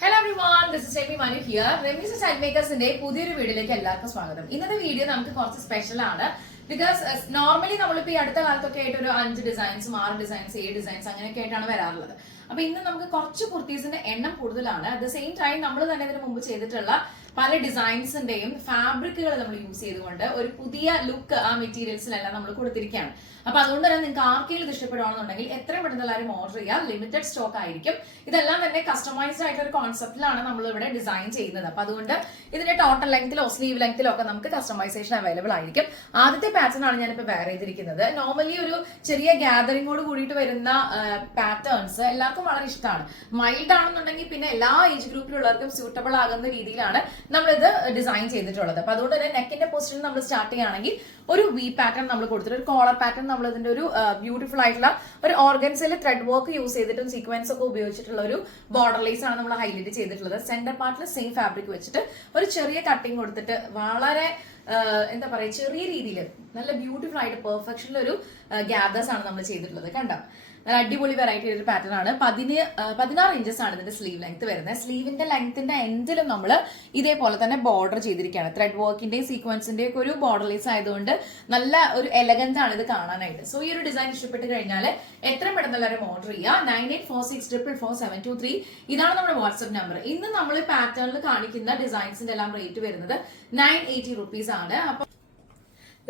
Hello everyone, this is Amy Manu here. Remy's Style Makersന്റെ പുതിയൊരു വീഡിയോയിലേക്ക് എല്ലാവർക്കും സ്വാഗതം. ഇന്നത്തെ വീഡിയോ നമുക്ക് കുറച്ച് സ്പെഷ്യൽ ആണ്. ബിക്കോസ് നോർമലി നമ്മളിപ്പോൾ ഈ അടുത്ത കാലത്തൊക്കെ ആയിട്ട് ഒരു 5 ഡിസൈൻസ് 6 ഡിസൈൻസ് 7 ഡിസൈൻസ് അങ്ങനെയൊക്കെ ആയിട്ടാണ് വരാറുള്ളത്. അപ്പൊ ഇന്ന് നമുക്ക് കുറച്ച് കുർത്തീസിന്റെ എണ്ണം കൂടുതലാണ്. അറ്റ് ദ സെയിം ടൈം നമ്മൾ തന്നെ ഇതിന് മുമ്പ് ചെയ്തിട്ടുള്ള പല ഡിസൈൻസിന്റെയും ഫാബ്രിക്കുകൾ നമ്മൾ യൂസ് ചെയ്തുകൊണ്ട് ഒരു പുതിയ ലുക്ക് ആ മെറ്റീരിയൽസിലെല്ലാം നമ്മൾ കൊടുത്തിരിക്കുകയാണ്. അപ്പൊ അതുകൊണ്ട് തന്നെ നിങ്ങൾക്ക് ആർക്കെങ്കിലും ഇത് ഇഷ്ടപ്പെടുകയാണെന്നുണ്ടെങ്കിൽ എത്രയും പെട്ടെന്ന് എല്ലാവരും ഓർഡർ ചെയ്യുക. ലിമിറ്റഡ് സ്റ്റോക്ക് ആയിരിക്കും. ഇതെല്ലാം തന്നെ കസ്റ്റമൈസ്ഡ് ആയിട്ടുള്ള ഒരു കോൺസെപ്റ്റിലാണ് നമ്മൾ ഇവിടെ ഡിസൈൻ ചെയ്യുന്നത്. അപ്പൊ അതുകൊണ്ട് ഇതിന്റെ ടോട്ടൽ ലെങ്ത്തിലോ സ്ലീവ് ലെങ്ത്തിലോ ഒക്കെ നമുക്ക് കസ്റ്റമൈസേഷൻ അവൈലബിൾ ആയിരിക്കും. ആദ്യത്തെ പാറ്റേൺ ആണ് ഞാനിപ്പോൾ വെയർ ചെയ്തിരിക്കുന്നത്. നോർമലി ഒരു ചെറിയ ഗ്യാതറിങ്ങോട് കൂടിയിട്ട് വരുന്ന പാറ്റേൺസ് എല്ലാവർക്കും വളരെ ഇഷ്ടമാണ്. മൈൽഡ് ആണെന്നുണ്ടെങ്കിൽ പിന്നെ എല്ലാ ഏജ് ഗ്രൂപ്പിലുള്ളവർക്കും സ്യൂട്ടബിൾ ആകുന്ന രീതിയിലാണ് നമ്മളിത് ഡിസൈൻ ചെയ്തിട്ടുള്ളത്. അപ്പൊ അതുകൊണ്ട് തന്നെ നെക്കിന്റെ പൊസിഷൻ നമ്മൾ സ്റ്റാർട്ട് ചെയ്യുകയാണെങ്കിൽ ഒരു വി പാറ്റേൺ നമ്മൾ കൊടുത്തിട്ട് ഒരു കോളർ പാറ്റേൺ നമ്മൾ ഇതിന്റെ ഒരു ബ്യൂട്ടിഫുൾ ആയിട്ടുള്ള ഒരു ഓർഗൻസിൽ ത്രെഡ് വർക്ക് യൂസ് ചെയ്തിട്ടും സീക്വൻസ് ഒക്കെ ഉപയോഗിച്ചിട്ടുള്ള ഒരു ബോർഡർ ലേസ് ആണ് നമ്മൾ ഹൈലൈറ്റ് ചെയ്തിട്ടുള്ളത്. സെന്റർ പാർട്ടിൽ സെയിം ഫാബ്രിക് വെച്ചിട്ട് ഒരു ചെറിയ കട്ടിങ് കൊടുത്തിട്ട് വളരെ എന്താ പറയാ ചെറിയ രീതിയിൽ നല്ല ബ്യൂട്ടിഫുൾ ആയിട്ട് പെർഫെക്ഷനിൽ ഒരു ഗ്യാദേഴ്സ് ആണ് നമ്മൾ ചെയ്തിട്ടുള്ളത്. കണ്ടോ, നല്ല അടിപൊളി വെറൈറ്റി ഒരു പാറ്റേൺ ആണ്. 16 ഇഞ്ചസ് ആണ് ഇതിന്റെ സ്ലീവ് ലെങ്ത് വരുന്നത്. സ്ലീവിന്റെ ലെങ്ത്തിന്റെ എൻഡിലും നമ്മൾ ഇതേപോലെ തന്നെ ബോർഡർ ചെയ്തിരിക്കുകയാണ്. ത്രെഡ് വർക്കിന്റെയും സീക്വൻസിന്റെയും ഒക്കെ ഒരു ബോർഡർ ലേസ് ആയതുകൊണ്ട് നല്ല ഒരു എലഗന്റ് ആണ് ഇത് കാണാനായിട്ട്. സോ ഈ ഒരു ഡിസൈൻ ഇഷ്ടപ്പെട്ട് കഴിഞ്ഞാൽ എത്രയും പെട്ടെന്ന് എല്ലാവരും ഓർഡർ ചെയ്യുക. 9846444723 ഇതാണ് നമ്മുടെ വാട്സ്ആപ്പ് നമ്പർ. ഇന്ന് നമ്മൾ പാറ്റേണിൽ കാണിക്കുന്ന ഡിസൈൻസിന്റെ എല്ലാം റേറ്റ് വരുന്നത് 980 റുപ്പീസ് ആണ്. അപ്പൊ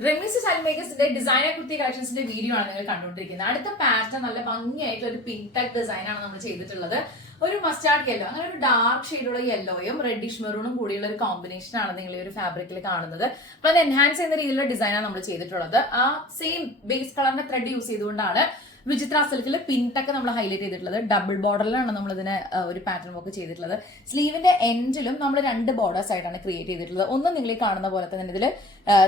റെമീസ് സ്റ്റൈൽ മേക്കേഴ്സിന്റെ ഡിസൈനർ കുർത്തി കളക്ഷൻസിന്റെ വീഡിയോ ആണ് നിങ്ങൾ കണ്ടുകൊണ്ടിരിക്കുന്നത്. അടുത്ത പാറ്റേൺ നല്ല ഭംഗിയായിട്ടുള്ള ഒരു പിങ്ക് ടൈപ്പ് ഡിസൈൻ ആണ് നമ്മൾ ചെയ്തിട്ടുള്ളത്. ഒരു മസ്റ്റാർഡ് യെല്ലോ, അങ്ങനെ ഒരു ഡാർക്ക് ഷെയ്ഡുള്ള യെല്ലോയും റെഡിഷ് മെറൂണും കൂടിയുള്ള ഒരു കോമ്പിനേഷൻ ആണ് നിങ്ങൾ ഈ ഒരു ഫാബ്രിക്കിൽ കാണുന്നത്. അപ്പൊ അത് എൻഹാൻസ് ചെയ്യുന്ന രീതിയിലുള്ള ഡിസൈനാണ് നമ്മൾ ചെയ്തിട്ടുള്ളത്. ആ സെയിം ബേസ് കളറിന്റെ ത്രെഡ് യൂസ് ചെയ്തുകൊണ്ടാണ് വിചിത്ര സിൽക്കിൽ പിൻടൊക്കെ നമ്മൾ ഹൈലൈറ്റ് ചെയ്തിട്ടുള്ളത്. ഡബിൾ ബോർഡറിലാണ് നമ്മൾ ഇതിന് ഒരു പാറ്റേൺ വർക്ക് ചെയ്തിട്ടുള്ളത്. സ്ലീവിന്റെ എൻഡിലും നമ്മൾ 2 ബോർഡേഴ്സ് ആയിട്ടാണ് ക്രിയേറ്റ് ചെയ്തിട്ടുള്ളത്. ഒന്ന് നിങ്ങൾ ഈ കാണുന്ന പോലെ തന്നെ ഇതിൽ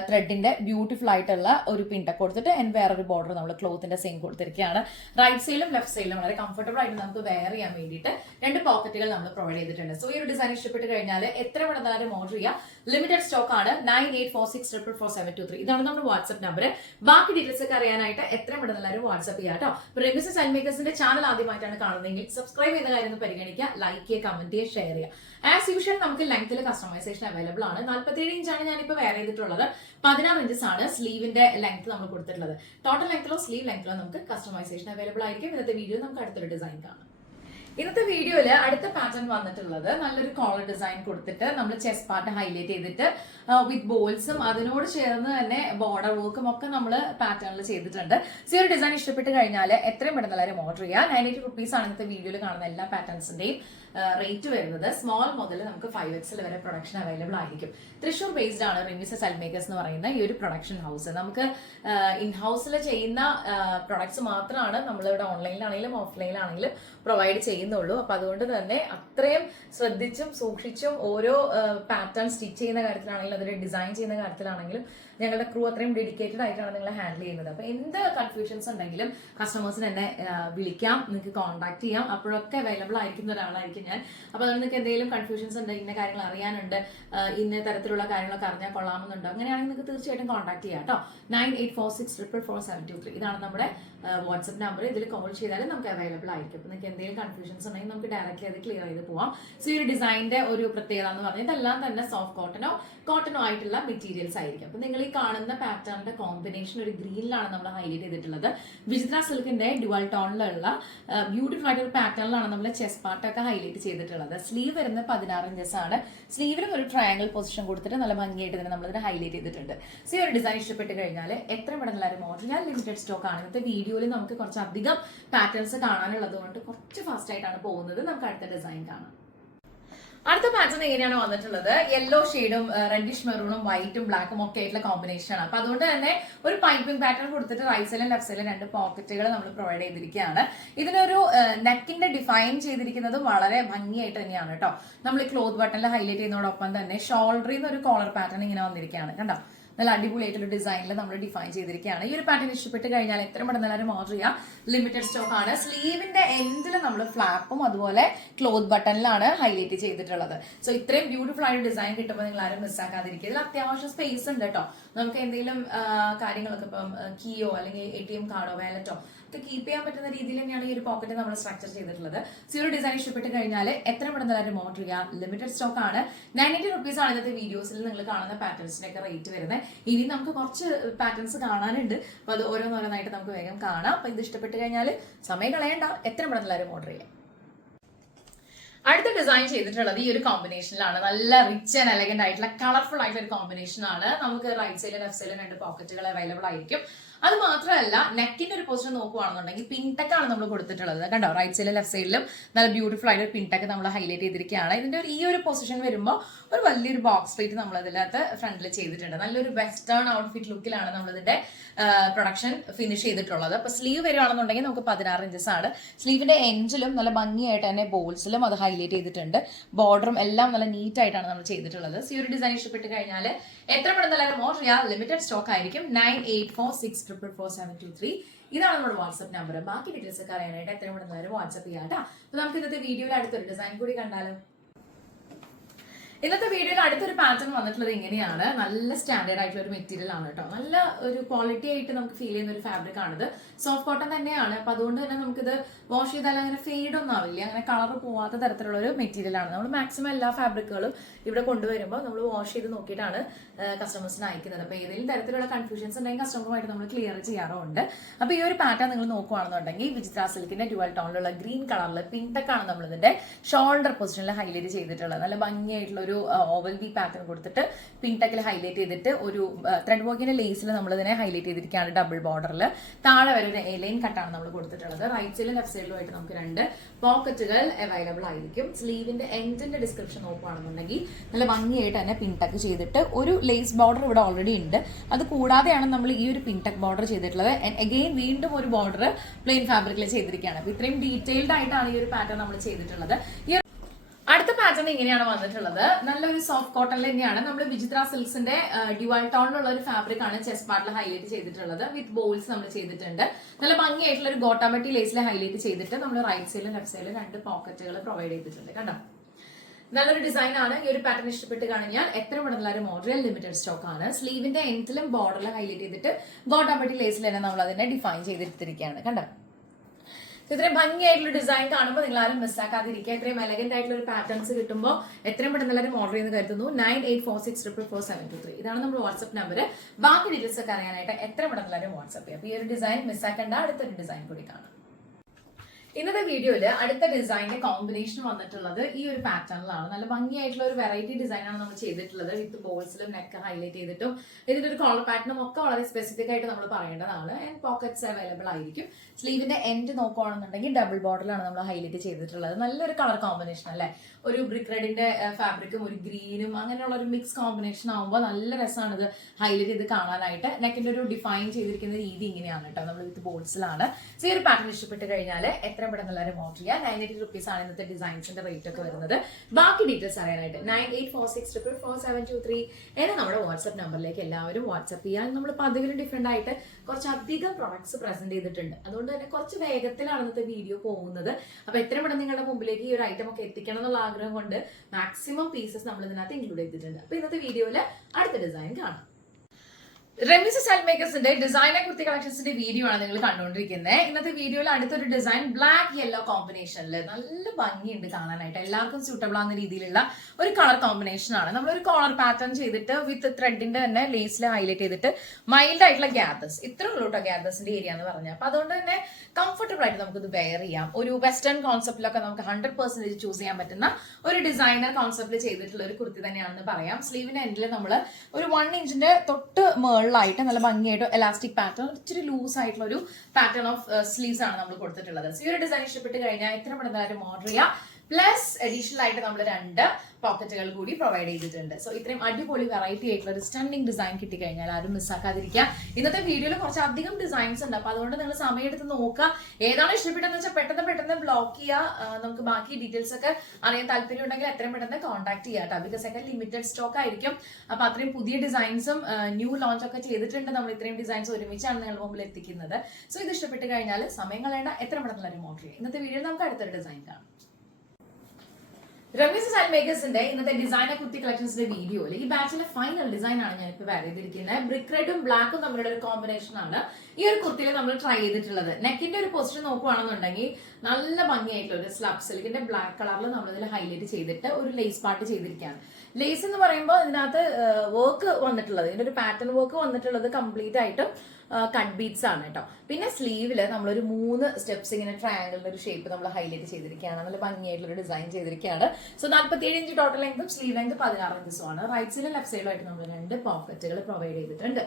ത്രെഡിന്റെ ബ്യൂട്ടിഫുൾ ആയിട്ടുള്ള ഒരു പിൻടക്ക് കൊടുത്തിട്ട് വേറൊരു ബോർഡർ നമ്മൾ ക്ലോത്തിന്റെ സെയിം കൊടുത്തിരിക്കുകയാണ്. റൈറ്റ് സൈഡിലും ലെഫ്റ്റ് സൈഡിലും വളരെ കംഫർട്ടബിൾ ആയിട്ട് നമുക്ക് വെയർ ചെയ്യാൻ വേണ്ടിയിട്ട് 2 പോക്കറ്റുകൾ നമ്മൾ പ്രൊവൈഡ് ചെയ്തിട്ടുണ്ട്. സോ ഈ ഒരു ഡിസൈൻ ഇഷ്ടപ്പെട്ട് കഴിഞ്ഞാൽ എത്ര പെട്ടെന്ന് ഓർഡർ ചെയ്യുക. ലിമിറ്റഡ് സ്റ്റോക്ക് ആണ്. 9846444723 ഇതാണ് നമ്മുടെ വാട്സ്ആപ്പ് നമ്പർ. ബാക്കി ഡീറ്റെയിൽസ് ഒക്കെ അറിയാനായിട്ട് എത്രയും പെട്ടെന്ന് എല്ലാവരും വാട്സ്ആപ്പ് ചെയ്യാം കേട്ടോ. റെമീസ് സ്റ്റൈൽ മേക്കേഴ്സിന്റെ ചാനൽ ആദ്യമായിട്ടാണ് കാണുന്നതെങ്കിൽ സബ്സ്ക്രൈബ് ചെയ്യുന്ന കാര്യം പരിഗണിക്കുക, ലൈക്ക് ചെയ്യുക, കമന്റ് ചെയ്യുക, ഷെയർ ചെയ്യുക. ആസ് യൂഷ്വൽ നമുക്ക് ലെങ്ത്തിൽ കസ്റ്റമൈസേഷൻ അവൈലബിൾ ആണ്. 47 ഇഞ്ചാണ് ഞാനിപ്പോൾ വെയർ ചെയ്തിട്ടുള്ളത്. 16 ഇഞ്ചസ് ആണ് സ്ലീവിന്റെ ലെങ്ത് നമ്മൾ കൊടുത്തിട്ടുള്ളത്. ടോട്ടൽ ലെങ്ത്തിലോ സ്ലീവ് ലെങ്ത്തിലോ നമുക്ക് കസ്റ്റമൈസേഷൻ അവൈലബിൾ ആയിരിക്കും. ഇന്നത്തെ വീഡിയോ നമുക്ക് അടുത്തൊരു ഡിസൈൻ കാണാം. ഇന്നത്തെ വീഡിയോയില് അടുത്ത പാറ്റേൺ വന്നിട്ടുള്ളത് നല്ലൊരു കോളർ ഡിസൈൻ കൊടുത്തിട്ട് നമ്മൾ ചെസ്റ്റ് പാർട്ട് ഹൈലൈറ്റ് ചെയ്തിട്ട് വിത്ത് ബോൾസും അതിനോട് ചേർന്ന് തന്നെ ബോർഡർ വർക്കും ഒക്കെ നമ്മൾ പാറ്റേണിൽ ചെയ്തിട്ടുണ്ട്. സോ ഈ ഒരു ഡിസൈൻ ഇഷ്ടപ്പെട്ട് കഴിഞ്ഞാൽ എത്രയും പെട്ടെന്ന് എല്ലാവരും ഓർഡർ ചെയ്യുക. 980 റുപ്പീസ് ആണ് ഇന്നത്തെ വീഡിയോയിൽ കാണുന്ന എല്ലാ പാറ്റേൺസിന്റെയും റേറ്റ് വരുന്നത്. സ്മോൾ മുതൽ നമുക്ക് 5XL വരെ പ്രൊഡക്ഷൻ അവൈലബിൾ ആയിരിക്കും. തൃശ്ശൂർ ബേസ്ഡ് ആണ് റെമീസ് സ്റ്റൈൽ മേക്കേഴ്സ് എന്ന് പറയുന്ന ഈ ഒരു പ്രൊഡക്ഷൻ ഹൗസ്. നമുക്ക് ഇൻ ഹൗസിൽ ചെയ്യുന്ന പ്രൊഡക്ട്സ് മാത്രമാണ് നമ്മളിവിടെ ഓൺലൈനിലാണെങ്കിലും ഓഫ്ലൈനിലാണെങ്കിലും പ്രൊവൈഡ് ചെയ്യുന്നുള്ളൂ. അപ്പൊ അതുകൊണ്ട് തന്നെ അത്രയും ശ്രദ്ധിച്ചും സൂക്ഷിച്ചും ഓരോ പാറ്റേൺ സ്റ്റിച്ച് ചെയ്യുന്ന കാര്യത്തിലാണെങ്കിലും അതിന്റെ ഡിസൈൻ ചെയ്യുന്ന കാര്യത്തിലാണെങ്കിലും ഞങ്ങളുടെ ക്രൂ അത്രയും ഡെഡിക്കേറ്റഡ് ആയിട്ടാണ് നിങ്ങൾ ഹാൻഡിൽ ചെയ്യുന്നത്. അപ്പൊ എന്ത് കൺഫ്യൂഷൻസ് ഉണ്ടെങ്കിലും കസ്റ്റമേഴ്സിന് എന്നെ വിളിക്കാം, നിങ്ങൾക്ക് കോൺടാക്ട് ചെയ്യാം. അപ്പോഴൊക്കെ അവൈലബിൾ ആയിരിക്കുന്ന ഒരാളായിരിക്കും ഞാൻ. അപ്പൊ അതുകൊണ്ട് നിങ്ങൾക്ക് എന്തെങ്കിലും കൺഫ്യൂഷൻസ് ഉണ്ട്, ഇന്ന കാര്യങ്ങൾ അറിയാനുണ്ട്, ഇന്ന തരത്തിലുള്ള കാര്യങ്ങളൊക്കെ അറിഞ്ഞാൽ കൊള്ളാമെന്നുണ്ടോ, അങ്ങനെയാണെങ്കിൽ നിങ്ങൾക്ക് തീർച്ചയായിട്ടും കോൺടാക്ട് ചെയ്യാം കേട്ടോ. 9846444723 ഇതാണ് നമ്മുടെ വാട്സ്ആപ്പ് നമ്പർ. ഇതിൽ കോൾ ചെയ്താലും നമുക്ക് അവൈലബിൾ ആയിരിക്കും. അപ്പൊ നിങ്ങൾക്ക് എന്തെങ്കിലും കൺഫ്യൂഷൻസ് ഉണ്ടെങ്കിൽ നമുക്ക് ഡയറക്റ്റ്ലി അത് ക്ലിയർ ചെയ്ത് പോവാം. സോ ഈ ഒരു ഡിസൈനിന്റെ ഒരു പ്രത്യേകത എന്ന് പറഞ്ഞാൽ ഇതെല്ലാം തന്നെ സോഫ്റ്റ് കോട്ടനോ ആയിട്ടുള്ള മെറ്റീരിയൽസ് ആയിരിക്കും. അപ്പൊ നിങ്ങൾ ഈ കാണുന്ന പാറ്റേണിന്റെ കോമ്പിനേഷൻ ഒരു ഗ്രീനിലാണ് നമ്മൾ ഹൈലൈറ്റ് ചെയ്തിട്ടുള്ളത്. വിചിത്ര സിൽക്കിന്റെ ഡ്യുവൽ ടോണിലുള്ള ബ്യൂട്ടിഫുൾ ആയിട്ട് ഒരു പാറ്റേണിലാണ് നമ്മൾ ചെസ്റ്റ് പാർട്ടൊക്കെ ഹൈലൈറ്റ് ചെയ്തിട്ടുള്ളത്. സ്ലീവ് വരുന്നത് 16 ഇഞ്ചസ് ആണ്. സ്ലീവിലും ഒരു ട്രയാങ്കിൾ പൊസിഷൻ കൊടുത്തിട്ട് നല്ല ഭംഗിയായിട്ട് തന്നെ നമ്മളിതിനെ ഹൈലൈറ്റ് ചെയ്തിട്ടുണ്ട്. സോ ഈ ഒരു ഡിസൈൻ ഇഷ്ടപ്പെട്ട് കഴിഞ്ഞാൽ എത്ര പെട്ടെന്ന് എല്ലാവരും ഓർഡർ ചെയ്യാൻ. ലിമിറ്റഡ് സ്റ്റോക്ക് ആണ്. ഇന്നത്തെ വീഡിയോയിൽ നമുക്ക് കുറച്ചധികം പാറ്റേൺസ് കാണാനുള്ളത് കൊണ്ട് കുറച്ച് ഫാസ്റ്റ് ആയിട്ടാണ് പോകുന്നത്. നമുക്ക് അടുത്ത ഡിസൈൻ കാണാം. അടുത്ത പാറ്റേൺ എങ്ങനെയാണ് വന്നിട്ടുള്ളത്? യെല്ലോ ഷെയ്ഡും റെഡിഷ് മെറൂണും വൈറ്റും ബ്ലാക്കും ഒക്കെ ആയിട്ടുള്ള കോമ്പിനേഷൻ ആണ്. അപ്പൊ അതുകൊണ്ട് തന്നെ ഒരു പൈപ്പിംഗ് പാറ്റേൺ കൊടുത്തിട്ട് റൈറ്റ് സൈഡിലും ലെഫ്റ്റ് സൈഡിലും 2 പോക്കറ്റുകൾ നമ്മൾ പ്രൊവൈഡ് ചെയ്തിരിക്കുകയാണ്. ഇതിനൊരു നെക്കിന്റെ ഡിഫൈൻ ചെയ്തിരിക്കുന്നത് വളരെ ഭംഗിയായിട്ട് തന്നെയാണ് കേട്ടോ. നമ്മൾ ക്ലോത്ത് ബട്ടണിൽ ഹൈലൈറ്റ് ചെയ്യുന്നതോടൊപ്പം തന്നെ ഷോൾഡറിൽ നിന്ന് ഒരു കോളർ പാറ്റേൺ ഇങ്ങനെ വന്നിരിക്കുകയാണ്. കണ്ടോ, നല്ല അടിപൊളിയായിട്ടുള്ള ഡിസൈനിൽ നമ്മൾ ഡിഫൈൻ ചെയ്തിരിക്കുകയാണ്. ഈ ഒരു പാറ്റേൺ ഇഷ്ടപ്പെട്ട് കഴിഞ്ഞാൽ എത്ര പെട്ടെന്ന് എല്ലാവരും ഓർഡർ ചെയ്യാം. ലിമിറ്റഡ് സ്റ്റോക്ക് ആണ്. സ്ലീവിന്റെ എൻഡിൽ നമ്മൾ ഫ്ലാപ്പും അതുപോലെ ക്ലോത്ത് ബട്ടണിലാണ് ഹൈലൈറ്റ് ചെയ്തിട്ടുള്ളത്. സോ ഇത്രയും ബ്യൂട്ടിഫുൾ ആയിട്ട് ഡിസൈൻ കിട്ടുമ്പോൾ നിങ്ങൾ ആരും മിസ്സാക്കാതിരിക്കുക. ഇതിൽ അത്യാവശ്യം സ്പേസ് ഉണ്ട് കേട്ടോ. നമുക്ക് എന്തെങ്കിലും കാര്യങ്ങളൊക്കെ ഇപ്പം കീയോ അല്ലെങ്കിൽ ATM കാർഡോ വാലറ്റോ ഒക്കെ കീപ്പ് ചെയ്യാൻ പറ്റുന്ന രീതിയിൽ തന്നെയാണ് ഈ ഒരു പോക്കറ്റ് നമ്മൾ സ്ട്രക്ചർ ചെയ്തിട്ടുള്ളത്. ഈ ഒരു ഡിസൈൻ ഇഷ്ടപ്പെട്ട് കഴിഞ്ഞാൽ എത്ര പെട്ടെന്ന് എല്ലാവരും ഓർഡർ ചെയ്യാം. ലിമിറ്റഡ് സ്റ്റോക്ക് ആണ്. 90 റുപ്പീസ് ആണ് ഇന്നത്തെ വീഡിയോസിൽ നിങ്ങൾ കാണുന്ന പാറ്റേൺസിനൊക്കെ റേറ്റ് വരുന്നത്. ഇനി നമുക്ക് കുറച്ച് പാറ്റേൺസ് കാണാനുണ്ട്. അപ്പൊ അത് ഓരോന്നോരോന്നായിട്ട് നമുക്ക് വേഗം കാണാം. അപ്പൊ ഇത് ഇഷ്ടപ്പെട്ട് കഴിഞ്ഞാൽ സമയം കളയണ്ട, എത്ര പെട്ടെന്ന് എല്ലാവരും ഓർഡർ ചെയ്യാം. അടുത്ത ഡിസൈൻ ചെയ്തിട്ടുള്ളത് ഈ ഒരു കോമ്പിനേഷനിലാണ്. നല്ല റിച്ച് ആൻഡ് എലഗന്റ് ആയിട്ടുള്ള കളർഫുൾ ആയിട്ടുള്ള ഒരു കോമ്പിനേഷൻ ആണ്. നമുക്ക് റൈറ്റ് സൈഡിലും ലെഫ്റ്റ് സൈഡിലും 2 പോക്കറ്റുകൾ അവൈലബിൾ ആയിരിക്കും. അത് മാത്രമല്ല നെക്കിന്റെ ഒരു പൊസിഷൻ നോക്കുകയാണെന്നുണ്ടെങ്കിൽ പിൻടെക് ആണ് നമ്മൾ കൊടുത്തിട്ടുള്ളത്. കണ്ടോ, റൈറ്റ് സൈഡിലും ലെഫ്റ്റ് സൈഡിലും നല്ല ബ്യൂട്ടിഫുൾ ആയിട്ട് ഒരു പിൻടെക് നമ്മൾ ഹൈലൈറ്റ് ചെയ്തിരിക്കുകയാണ്. ഇതിന്റെ ഈ ഒരു പൊസിഷൻ വരുമ്പോൾ ഒരു വലിയൊരു ബോക്സ് പ്ലേറ്റ് നമ്മൾ ഇതിനകത്ത് ഫ്രണ്ടിൽ ചെയ്തിട്ടുണ്ട്. നല്ലൊരു വെസ്റ്റേൺ ഔട്ട്ഫിറ്റ് ലുക്കിലാണ് നമ്മൾ ഇതിന്റെ പ്രൊഡക്ഷൻ ഫിനിഷ് ചെയ്തിട്ടുള്ളത്. അപ്പൊ സ്ലീവ് വരുവാണെന്നുണ്ടെങ്കിൽ നമുക്ക് 16 ഇഞ്ചസ് ആണ്. സ്ലീവിന്റെ എൻഡിലും നല്ല ഭംഗിയായിട്ട് തന്നെ ബോൾസിലും അത് ഹൈലൈറ്റ് ചെയ്തിട്ടുണ്ട്. ബോർഡറും എല്ലാം നല്ല നീറ്റ് ആയിട്ടാണ് നമ്മൾ ചെയ്തിട്ടുള്ളത്. ഈ ഒരു ഡിസൈൻ ഇഷ്ടപ്പെട്ട് കഴിഞ്ഞാൽ എത്ര പെട്ടെന്ന് എല്ലാവരും ഓർഡർ ചെയ്യാം. ലിമിറ്റഡ് സ്റ്റോക്ക് ആയിരിക്കും. 9846444723 ഇതാണ് നമ്മുടെ വാട്സ്ആപ്പ് നമ്പർ. ബാക്കി ഡീറ്റെയിൽസ് ഒക്കെ അറിയാനായിട്ട് എത്ര പെട്ടെന്ന് വാട്സ്ആപ്പ് ചെയ്യാം കേട്ടോ. അപ്പൊ നമുക്ക് ഇന്നത്തെ വീഡിയോയിൽ അടുത്തൊരു ഡിസൈൻ കൂടി കണ്ടാലോ. ഇന്നത്തെ വീഡിയോയിൽ അടുത്തൊരു പാറ്റേൺ വന്നിട്ടുള്ളത് ഇങ്ങനെയാണ്. നല്ല സ്റ്റാൻഡേർഡ് ആയിട്ടുള്ള ഒരു മെറ്റീരിയൽ ആണ് കേട്ടോ. നല്ല ഒരു ക്വാളിറ്റി ആയിട്ട് നമുക്ക് ഫീൽ ചെയ്യുന്ന ഒരു ഫാബ്രിക് ആണിത്. സോഫ്റ്റ് കോട്ടൺ തന്നെയാണ്. അപ്പൊ അതുകൊണ്ട് തന്നെ നമുക്കിത് വാഷ് ചെയ്താൽ അങ്ങനെ ഫെയ്ഡ് ഒന്നും ആവില്ല. അങ്ങനെ കളർ പോവാത്ത തരത്തിലുള്ള ഒരു മെറ്റീരിയൽ ആണ്. നമ്മൾ മാക്സിമം എല്ലാ ഫാബ്രിക്കുകളും ഇവിടെ കൊണ്ടുവരുമ്പോൾ നമ്മൾ വാഷ് ചെയ്ത് നോക്കിയിട്ടാണ് കസ്റ്റമേഴ്സിന് അയക്കുന്നത്. അപ്പൊ ഏതെങ്കിലും തരത്തിലുള്ള കൺഫ്യൂഷൻസ് ഉണ്ടെങ്കിൽ കസ്റ്റമറുമായിട്ട് നമ്മൾ ക്ലിയർ ചെയ്യാറുണ്ട്. അപ്പൊ ഈ ഒരു പാറ്റേൺ നിങ്ങൾ നോക്കുകയാണെന്നുണ്ടെങ്കിൽ വിചിത്ര സിൽക്കിന്റെ ഡ്യുവൽ ടോണിലുള്ള ഗ്രീൻ കളറിൽ പിങ്ക് ആണ് നമ്മൾ ഇതിന്റെ ഷോൾഡർ പൊസിഷനിൽ ഹൈലൈറ്റ് ചെയ്തിട്ടുള്ളത്. നല്ല ഭംഗിയായിട്ടുള്ള ഒരു ഓവൽ വി പാറ്റേൺ കൊടുത്തിട്ട് പിൻടെക്കിൽ ഹൈലൈറ്റ് ചെയ്തിട്ട് ഒരു ത്രെഡ് വർക്കിന്റെ ലേസിൽ നമ്മൾ ഇതിനെ ഹൈലൈറ്റ് ചെയ്തിരിക്കുകയാണ്. ഡബിൾ ബോർഡറിൽ താഴെ വരെ ഒരു എലൈൻ കട്ടാണ് നമ്മൾ കൊടുത്തിട്ടുള്ളത്. റൈറ്റ് സൈഡിലും ലെഫ്റ്റ് സൈഡിലും ആയിട്ട് നമുക്ക് 2 പോക്കറ്റുകൾ അവൈലബിൾ ആയിരിക്കും. സ്ലീവിന്റെ എൻഡിന്റെ ഡിസ്ക്രിപ്ഷൻ നോക്കുകയാണെന്നുണ്ടെങ്കിൽ നല്ല ഭംഗിയായിട്ട് തന്നെ പിൻടെക്ക് ചെയ്തിട്ട് ഒരു ലേസ് ബോർഡർ ഇവിടെ ഓൾറെഡി ഉണ്ട്. അത് കൂടാതെയാണ് നമ്മൾ ഈ ഒരു പിൻടെക്ക് ബോർഡർ ചെയ്തിട്ടുള്ളത്. അഗെയിൻ വീണ്ടും ഒരു ബോർഡർ പ്ലെയിൻ ഫാബ്രിക്കിൽ ചെയ്തിരിക്കുകയാണ്. അപ്പൊ ഇത്രയും ഡീറ്റെയിൽഡ് ആയിട്ടാണ് ഈ ഒരു പാറ്റേൺ നമ്മൾ ചെയ്തിട്ടുള്ളത്. അടുത്ത പാറ്റേൺ ഇങ്ങനെയാണ് വന്നിട്ടുള്ളത്. നല്ലൊരു സോഫ്റ്റ് കോട്ടൺ തന്നെയാണ്. നമ്മൾ വിചിത്ര സിൽക്സിന്റെ ഡ്യുവൽ ടോണിലുള്ള ഒരു ഫാബ്രിക് ആണ് ചെസ്റ്റ് പാർട്ടിൽ ഹൈലൈറ്റ് ചെയ്തിട്ടുള്ളത്. വിത്ത് ബോൾസ് നമ്മൾ ചെയ്തിട്ടുണ്ട്. നല്ല ഭംഗിയായിട്ടുള്ള ഒരു ഗോട്ടാമറ്റി ലേസിൽ ഹൈലൈറ്റ് ചെയ്തിട്ട് നമ്മൾ റൈറ്റ് സൈഡിലും ലെഫ്റ്റ് സൈഡിലും 2 പോക്കറ്റുകൾ പ്രൊവൈഡ് ചെയ്തിട്ടുണ്ട്. കണ്ടോ, നല്ലൊരു ഡിസൈൻ ആണ്. ഈ ഒരു പാറ്റേൺ ഇഷ്ടപ്പെട്ട് കഴിഞ്ഞാൽ എത്ര പെട്ടെന്ന് ഓർഡർ ചെയ്യാൻ. ലിമിറ്റഡ് സ്റ്റോക്ക് ആണ്. സ്ലീവിന്റെ എൻഡിലും ബോർഡറിലും ഹൈലൈറ്റ് ചെയ്തിട്ട് ഗോട്ടാമറ്റി ലേസിൽ തന്നെ നമ്മൾ അതിനെ ഡിഫൈൻ ചെയ്തിരിക്കുകയാണ്. കണ്ടോ, ഇത്രയും ഭംഗിയായിട്ടുള്ള ഡിസൈൻ കാണുമ്പോൾ നിങ്ങൾ ആരും മിസ്സാക്കാതിരിക്കുക. ഇത്രയും എലഗന്റ് ആയിട്ടുള്ള ഒരു പാറ്റേൺസ് കിട്ടുമ്പോൾ എത്രയും പെട്ടെന്ന് എല്ലാവരും ഓർഡർ ചെയ്യുന്ന കരുതുന്നു. 9846444723 ഇതാണ് നമ്മുടെ വാട്സ്ആപ്പ് നമ്പർ. ബാക്കി ഡീറ്റെയിൽസ് ഒക്കെ അറിയാനായിട്ട് എത്ര പെട്ടെന്ന് എല്ലാവരും വാട്സ്ആപ്പ് ചെയ്യാം. ഈ ഒരു ഡിസൈൻ മിസ്സാക്കേണ്ട. അടുത്തൊരു ഡിസൈൻ കൂടി കാണാം. ഇന്നത്തെ വീഡിയോയില് അടുത്ത ഡിസൈനിന്റെ കോമ്പിനേഷൻ വന്നിട്ടുള്ളത് ഈ ഒരു പാറ്റേണിലാണ്. നല്ല ഭംഗിയായിട്ടുള്ള ഒരു വെറൈറ്റി ഡിസൈൻ ആണ് നമ്മൾ ചെയ്തിട്ടുള്ളത്. വിത്ത് ബോൾസിലും നെക്ക് ഹൈലൈറ്റ് ചെയ്തിട്ടും ഇതിന്റെ ഒരു കോളർ പാറ്റേണും ഒക്കെ വളരെ സ്പെസിഫിക് ആയിട്ട് നമ്മൾ പറയേണ്ടതാണ്. ആൻഡ് പോക്കറ്റ്സ് അവൈലബിൾ ആയിരിക്കും. സ്ലീവിന്റെ എൻഡ് നോക്കുകയാണെന്നുണ്ടെങ്കിൽ ഡബിൾ ബോർഡറിലാണ് നമ്മൾ ഹൈലൈറ്റ് ചെയ്തിട്ടുള്ളത്. നല്ലൊരു കളർ കോമ്പിനേഷൻ അല്ലെ. ഒരു ബ്രിക്ക് റെഡിന്റെ ഫാബ്രിക്കും ഒരു ഗ്രീനും അങ്ങനെയുള്ള ഒരു മിക്സ് കോമ്പിനേഷൻ ആകുമ്പോൾ നല്ല രസമാണ് ഇത് ഹൈലൈറ്റ് ചെയ്ത് കാണാനായിട്ട്. നെക്കിന്റെ ഒരു ഡിഫൈൻ ചെയ്തിരിക്കുന്ന രീതി ഇങ്ങനെയാണ് കേട്ടോ. നമ്മൾ വിത്ത് ബോൾസിലാണ്. ഈ ഒരു പാറ്റേൺ ഇഷ്ടപ്പെട്ട് കഴിഞ്ഞാൽ എത്ര പെട്ടെന്ന് എല്ലാവരും ഓർഡർ ചെയ്യുക. 90 റുപ്പീസ് ആണ് ഇന്നത്തെ ഡിസൈൻസിന്റെ റേറ്റ് ഒക്കെ വരുന്നത്. ബാക്കി ഡീറ്റെയിൽസ് അറിയാനായിട്ട് 9846444723 എന്ന നമ്മുടെ വാട്സ്ആപ്പ് നമ്പറിലേക്ക് എല്ലാവരും വാട്സ്ആപ്പ് ചെയ്യാൻ. നമ്മൾ പതിവിലും ഡിഫറെന്റ് ആയിട്ട് കുറച്ചധികം പ്രൊഡക്ട്സ് പ്രസന്റ് ചെയ്തിട്ടുണ്ട്. അതുകൊണ്ട് തന്നെ കുറച്ച് വേഗത്തിലാണ് ഇന്നത്തെ വീഡിയോ പോകുന്നത്. അപ്പൊ എത്രയും പെട്ടെന്ന് നിങ്ങളുടെ മുമ്പിലേക്ക് ഈ ഒരു ഐറ്റം ഒക്കെ എത്തിക്കണം എന്നുള്ള ആഗ്രഹം കൊണ്ട് മാക്സിമം പീസസ് നമ്മൾ ഇതിനകത്ത് ഇൻക്ലൂഡ് ചെയ്തിട്ടുണ്ട്. അപ്പൊ ഇന്നത്തെ വീഡിയോയില് അടുത്ത ഡിസൈൻ കാണാം. റെമിസ് സെൽ മേക്കേഴ്സിന്റെ ഡിസൈനർ കുർത്തി കളക്ഷൻസിന്റെ വീഡിയോ ആണ് നിങ്ങൾ കണ്ടുകൊണ്ടിരിക്കുന്നത്. ഇന്നത്തെ വീഡിയോയിൽ അടുത്തൊരു ഡിസൈൻ ബ്ലാക്ക് യെല്ലോ കോമ്പിനേഷനിൽ നല്ല ഭംഗിയുണ്ട് കാണാനായിട്ട്. എല്ലാവർക്കും സ്യൂട്ടബിൾ ആവുന്ന രീതിയിലുള്ള ഒരു കളർ കോമ്പിനേഷൻ ആണ്. നമ്മളൊരു കോളർ പാറ്റേൺ ചെയ്തിട്ട് വിത്ത് ത്രെഡിന്റെ തന്നെ ലേസിൽ ഹൈലൈറ്റ് ചെയ്തിട്ട് മൈൽഡ് ആയിട്ടുള്ള ഗ്യാദേഴ്സ് ഇത്ര ഉള്ളൂ കേട്ടോ ഗ്യാദേഴ്സിന്റെ ഏരിയ എന്ന് പറഞ്ഞാൽ. അപ്പൊ അതുകൊണ്ട് തന്നെ കംഫർട്ടബിൾ ആയിട്ട് നമുക്ക് ഇത് വെയർ ചെയ്യാം. ഒരു വെസ്റ്റേൺ കോൺസെപ്റ്റിലൊക്കെ നമുക്ക് 100% ചൂസ് ചെയ്യാൻ പറ്റുന്ന ഒരു ഡിസൈനർ കോൺസെപ്റ്റിൽ ചെയ്തിട്ടുള്ള ഒരു കുർത്തി തന്നെയാണെന്ന് പറയാം. സ്ലീവിന്റെ എൻഡിൽ നമ്മൾ ഒരു 1 ഇഞ്ചിന്റെ തൊട്ട് മേളിലായിട്ട് നല്ല ഭംഗിയായിട്ട് എലാസ്റ്റിക് പാറ്റേൺ ഇച്ചിരി ലൂസ് ആയിട്ടുള്ള ഒരു പാറ്റേൺ ഓഫ് സ്ലീവ്സ് ആണ് നമ്മൾ കൊടുത്തിട്ടുള്ളത്. ഈ ഒരു ഡിസൈൻ ഇഷ്ടപ്പെട്ട് കഴിഞ്ഞാൽ എത്ര പെട്ടെന്ന് ഓർഡർ ചെയ്യാം. പ്ലസ് അഡീഷണൽ ആയിട്ട് നമ്മൾ 2 പോക്കറ്റുകൾ കൂടി പ്രൊവൈഡ് ചെയ്തിട്ടുണ്ട്. സോ ഇത്രയും അടിപൊളി വെറൈറ്റി ആയിട്ടുള്ള ഒരു സ്റ്റണ്ണിങ് ഡിസൈൻ കിട്ടിക്കഴിഞ്ഞാൽ ആരും മിസ്സാക്കാതിരിക്കുക. ഇന്നത്തെ വീഡിയോയിൽ കുറച്ച് അധികം ഡിസൈൻസ് ഉണ്ട്. അപ്പൊ അതുകൊണ്ട് നിങ്ങൾ സമയം എടുത്ത് നോക്കുക. ഏതാണ് ഇഷ്ടപ്പെട്ടതെന്ന് വെച്ചാൽ പെട്ടെന്ന് ബ്ലോക്ക് ചെയ്യുക. നമുക്ക് ബാക്കി ഡീറ്റെയിൽസ് ഒക്കെ അറിയാൻ താല്പര്യം ഉണ്ടെങ്കിൽ എത്രയും പെട്ടെന്ന് കോൺടാക്ട് ചെയ്യാട്ടോ. ബിക്കോസ് ഒക്കെ ലിമിറ്റഡ് സ്റ്റോക്ക് ആയിരിക്കും. അപ്പൊ അത്രയും പുതിയ ഡിസൈൻസും ന്യൂ ലോഞ്ച് ഒക്കെ ചെയ്തിട്ടുണ്ട്. നമ്മൾ ഇത്രയും ഡിസൈൻസ് ഒരുമിച്ചാണ് നിങ്ങളുടെ മുമ്പിൽ എത്തിക്കുന്നത്. സോ ഇത് ഇഷ്ടപ്പെട്ട് കഴിഞ്ഞാൽ സമയം കളയേണ്ട. എത്ര പെട്ടെന്ന് ഓർഡർ ചെയ്യും. ഇന്നത്തെ വീഡിയോയിൽ നമുക്ക് അടുത്തൊരു ഡിസൈൻ കാണാം. റമീസ് സ്റ്റൈൽ മേക്കേഴ്സിന്റെ ഇന്നത്തെ ഡിസൈനർ കുർത്തി കളക്ഷൻസിന്റെ വീഡിയോയിൽ ഈ ബാച്ചിലെ ഫൈനൽ ഡിസൈൻ ആണ് ഞാൻ ഇപ്പോൾ വെയർ ചെയ്തിരിക്കുന്നത്. ബ്രിക്ക് റെഡും ബ്ലാക്കും തമ്മിലുള്ള ഒരു കോമ്പിനേഷൻ ആണ് ഈ ഒരു കുർത്തിയിൽ നമ്മൾ ട്രൈ ചെയ്തിട്ടുള്ളത്. നെക്കിന്റെ ഒരു പൊസിഷൻ നോക്കുവാണെന്നുണ്ടെങ്കിൽ നല്ല ഭംഗിയായിട്ടുള്ള ഒരു സ്ലബ് സിൽക്കിന്റെ ബ്ലാക്ക് കളറിൽ നമ്മൾ ഇതിൽ ഹൈലൈറ്റ് ചെയ്തിട്ട് ഒരു ലേസ് പാർട്ട് ചെയ്തിരിക്കുകയാണ്. ലേസ് എന്ന് പറയുമ്പോൾ ഇതിനകത്ത് വർക്ക് വന്നിട്ടുള്ളത്, ഇതിന്റെ ഒരു പാറ്റേൺ വർക്ക് വന്നിട്ടുള്ളത് കംപ്ലീറ്റ് ആയിട്ടും കട്ട് ബീഡ്സ് ആണ് കേട്ടോ. പിന്നെ സ്ലീവില് നമ്മളൊരു 3 സ്റ്റെപ്സ് ഇങ്ങനെ ട്രയാങ്കിളിന്റെ ഒരു ഷേപ്പ് നമ്മൾ ഹൈലൈറ്റ് ചെയ്തിരിക്കുകയാണ്. നല്ല ഭംഗിയായിട്ടുള്ള ഒരു ഡിസൈൻ ചെയ്തിരിക്കുകയാണ്. സോ 47 ഇഞ്ച് ടോട്ടൽ ലെങ്തും സ്ലീവ് ലെങ്ത് 16 ഇഞ്ചസും ആണ്. റൈറ്റ് സൈഡിലും ലെഫ്റ്റ് സൈഡിലും ആയിട്ട് നമ്മൾ 2 പോക്കറ്റുകൾ പ്രൊവൈഡ് ചെയ്തിട്ടുണ്ട്.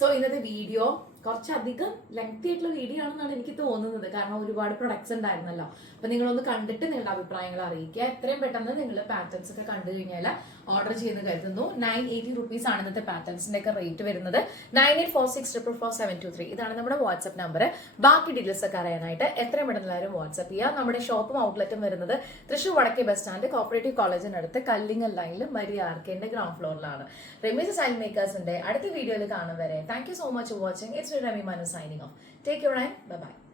സോ ഇന്നത്തെ വീഡിയോ കുറച്ചധികം ലെങ്തി ആയിട്ടുള്ള വീഡിയോ ആണെന്നാണ് എനിക്ക് തോന്നുന്നത്. കാരണം ഒരുപാട് പ്രൊഡക്ട്സ് ഉണ്ടായിരുന്നല്ലോ. അപ്പൊ നിങ്ങളൊന്ന് കണ്ടിട്ട് നിങ്ങളുടെ അഭിപ്രായങ്ങൾ അറിയിക്കുക. എത്രയും പെട്ടെന്ന് നിങ്ങൾ പാറ്റേൺസ് ഒക്കെ കണ്ടു കഴിഞ്ഞാൽ ഓർഡർ ചെയ്യുന്ന കരുതുന്നു. 980 റുപ്പീസ് ആണ് ഇന്നത്തെ പാറ്റേൺസിന്റെ ഒക്കെ റേറ്റ് വരുന്നത്. 9846444723 ഇതാണ് നമ്മുടെ വാട്സ്ആപ്പ് നമ്പർ. ബാക്കി ഡീറ്റെയിൽസ് ഒക്കെ അറിയാനായിട്ട് എത്രയും പെട്ടെന്ന് എല്ലാവരും വാട്സ്ആപ്പ് ചെയ്യുക. നമ്മുടെ ഷോപ്പും ഔട്ട്ലെറ്റും വരുന്നത് തൃശ്ശൂർ വടക്കേ ബസ് സ്റ്റാൻഡ് കോപ്പറേറ്റീവ് കോളേജിനടുത്ത് കല്ലിങ്ങൽ ലൈനിൽ മരിയ ആർക്കേന്റെ ഗ്രൗണ്ട് ഫ്ലോറിലാണ്. റമീസ് സ്റ്റൈൽ മേക്കേഴ്സിന്റെ അടുത്ത വീഡിയോയിൽ കാണും വരെ thank you so much for watching. It's Rami Manu signing off. Take care and bye bye.